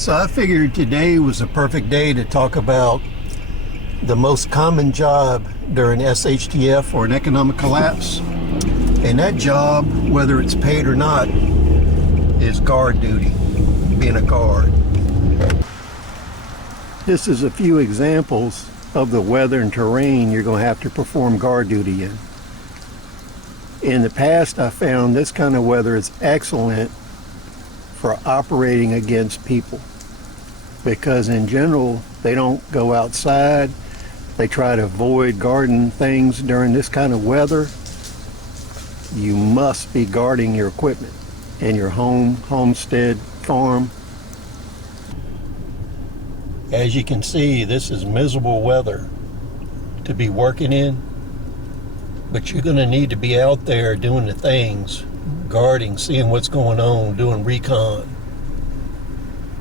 So I figured today was a perfect day to talk about the most common job during SHTF or an economic collapse. And that job, whether it's paid or not, is guard duty, being a guard. This is a few examples of the weather and terrain you're going to have to perform guard duty in. In the past, I found this kind of weather is excellent for operating against people, because in general they don't go outside. They try to avoid guarding things during this kind of weather. You must be guarding your equipment in your home, homestead, farm. As you can see, this is miserable weather to be working in, but you're going to need to be out there doing the things, guarding, seeing what's going on, doing recon.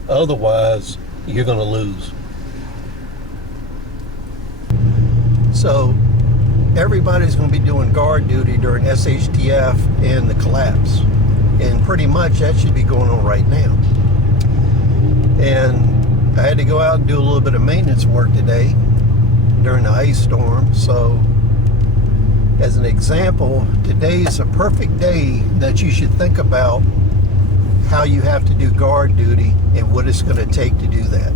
Otherwise, you're going to lose. So everybody's going to be doing guard duty during SHTF and the collapse, and pretty much that should be going on right now. And I had to go out and do a little bit of maintenance work today during the ice storm. So as an example, today is a perfect day that you should think about how you have to do guard duty and what it's going to take to do that.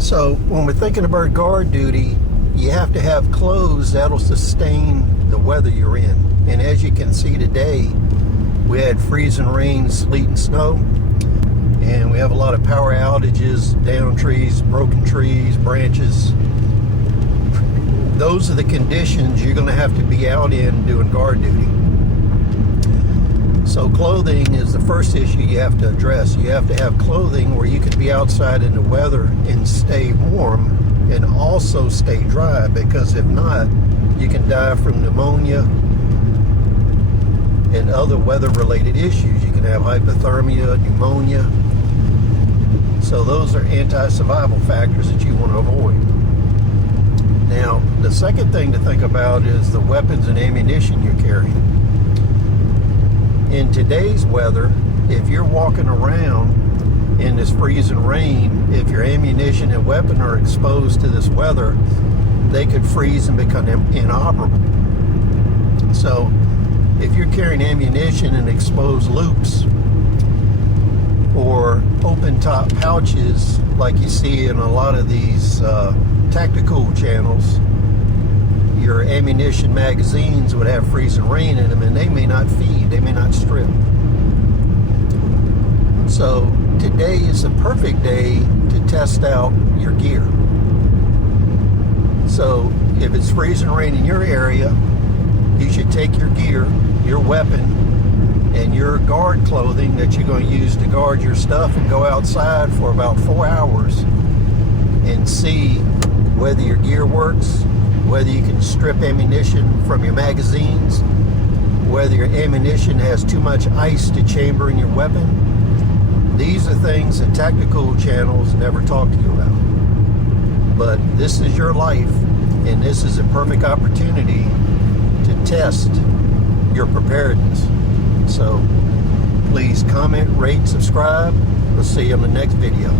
So when we're thinking about guard duty, you have to have clothes that'll sustain the weather you're in. And as you can see today, we had freezing rain, sleet, and snow. And we have a lot of power outages, down trees, broken trees, branches. Those are the conditions you're going to have to be out in doing guard duty. So clothing is the first issue you have to address. You have to have clothing where you can be outside in the weather and stay warm and also stay dry, because if not, you can die from pneumonia and other weather-related issues. You can have hypothermia, pneumonia. So those are anti-survival factors that you want to avoid. Now, the second thing to think about is the weapons and ammunition you're carrying. In today's weather, if you're walking around in this freezing rain, if your ammunition and weapon are exposed to this weather, they could freeze and become inoperable. So if you're carrying ammunition in exposed loops or open top pouches like you see in a lot of these tactical channels, your ammunition magazines would have freezing rain in them, and they may not feed, they may not strip. So today is a perfect day to test out your gear. So if it's freezing rain in your area, you should take your gear, your weapon, and your guard clothing that you're going to use to guard your stuff, and go outside for about 4 hours and see whether your gear works, whether you can strip ammunition from your magazines, whether your ammunition has too much ice to chamber in your weapon. These are things that tactical channels never talk to you about. But this is your life, and this is a perfect opportunity to test your preparedness. So please comment, rate, subscribe. We'll see you on the next video.